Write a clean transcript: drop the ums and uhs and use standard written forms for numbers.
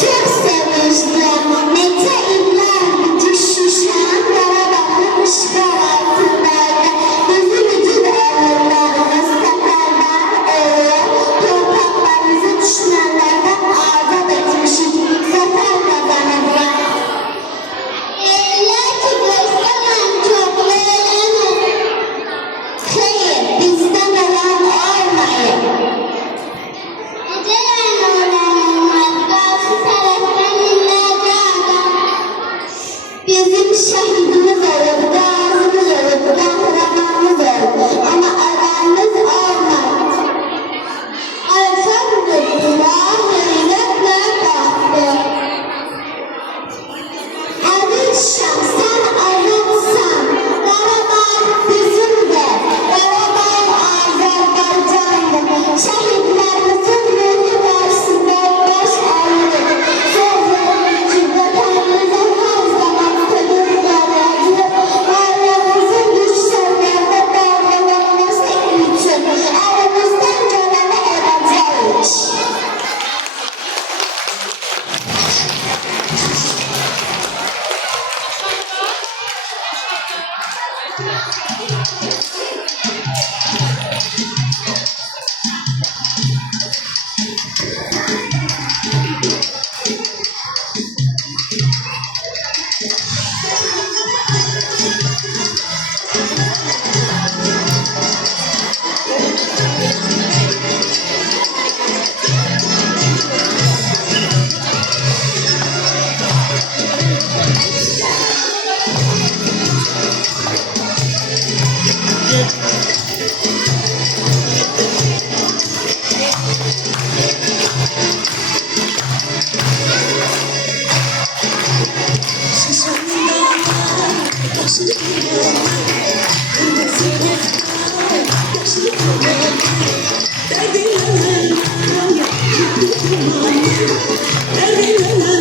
Çok sevinçli. Mete İbrahim düşüşen Karabağ'ın işgal altındaydı. Bizim bütün evlerimiz tekrardan topraklarımızı düşmanlardan azat etmişiz. Zafer kazanacak. Lakin göstermem çok beğenir. Hayır, bizden olan olmayın. Bizim şehidimiz olur, gazimiz olur, kahramanımız olur. Ama aramız olmaz. Elhamdülillah, heyretle baktı. Alişan, sen azatsan, Karabağ bizimdir. Karabağ Azerbaycan'dır. Şehitlerimizin ruhu karşısında baş eğilir. Sözlerimizin vatanımıza her zaman kılıç vereceğiz. Varlığımızın düşenlerde davranılması için elimizden geleni edeceğiz. Derdin